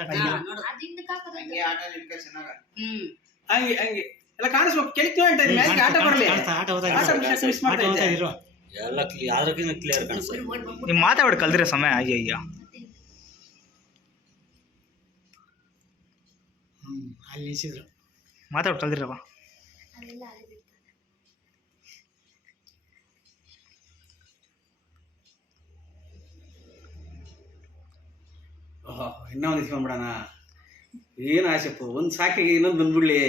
ಹಂಗೆ ಆಟ ಹಿಡ್ಕೊ ಚೆನ್ನಾಗ ಹ್ಮ್. ಹಂಗೆ ಹಂಗೆ. ಎಲ್ಲ ಕಾಣಿಸ್ಬೇಕು. ಕೆಳಿತು ಅಂತ ಇದ್ದೀನಿ, ಆಟ ಬರಲಿ. ಆಟ ಆಟ ಮಿಸ್ ಮಿಸ್ ಮಾಡ್ತಾ ಇದ್ದೆ. ಎಲ್ಲ ಕ್ಲಿಯರ್ ಯಾವ್ದಕ್ಕಿಂತ ಕ್ಲಿಯರ್ ಕಾಣಿಸ್ತದೆ ಬರೀ ಓಡ್ ಬಂದ್ಬಿಟ್ಟು ನೀವು ಮಾತಾಡಿ ಕಲ್ದಿರ ಸಮಯ ಅಯ್ಯ ಅಯ್ಯ ಅಲ್ಲಿ ನಿಲ್ಸಿದ್ರು. ಮಾತಾಡಿ ಕಲ್ದಿರವ? ಓಹೋ ಇನ್ನೂ ಒಂದು ಇಸ್ಕೊಂಡ್ಬಿಡೋಣ. ಏನು ಆಸೆಪ್ಪು ಒಂದು ಸಾಕಿಗೆ ಇನ್ನೊಂದು ಬಂದ್ಬಿಡ್ಲಿ.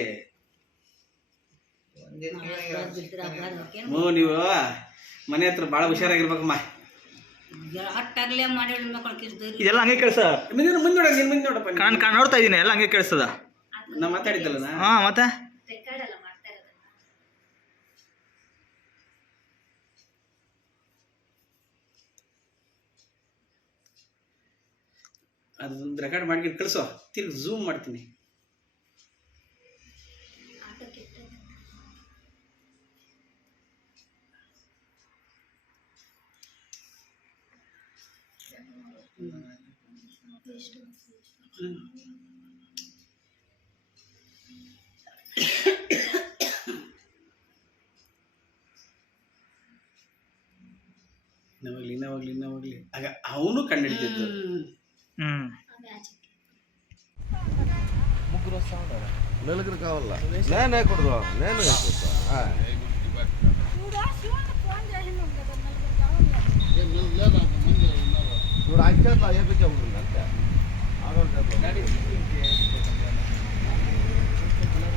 ಹ್ಞೂ ನೀವು ಮನೆ ಹತ್ರ ಭಾಳ ಹುಷಾರಾಗಿರ್ಬೇಕಮ್ಮ. ಅಟ್ಟಾಗ್ಲೇ ಮಾಡಿ ಮಕ್ಕಳು ಕಿಸ್ದು ಇದೆಲ್ಲ ಹಂಗೆ ಕೇಳಿಸ. ಮುಂದೆ ಮುಂದೆ ನೋಡ ನೀನು ಮುಂದೆ ನೋಡಪ್ಪ ಕಾಣ್ ಕಾಣ್ ನೋಡ್ತಾ ಇದ್ದೀನಿ ಎಲ್ಲ ಹಂಗೆ ಕೇಳಿಸ್ತದ ನಾ ಮಾತಾಡಿದ್ದಲ್ಲ ನಾ ಹಾ ಮತ್ತೆ ರೆಕಾರ್ಡ್ ಎಲ್ಲ ಮಾಡ್ತಾ ಇರೋದನ್ನ ಅದೊಂದು ರೆಕಾರ್ಡ್ ಮಾಡಿ ಕಳಿಸು. ತಿರ್ಗಿ ಝೂಮ್ ಮಾಡ್ತೀನಿ. ಇನ್ನವಾಗ್ಲಿ ಇನ್ನವಾಗ್ಲಿ ಇನ್ನವಾಗ್ಲಿ ಆಗ ಅವನು ಕಂಡು ಹಿಡಿದಿದ್ದು. ముగ్గురు వస్తా ఉంటారా నలుగురు కావాలా? నేను వేయకూడదు నేను వేయకూడదు ఇప్పుడు అంచేట్లా అంతే ఆడవాళ్ళు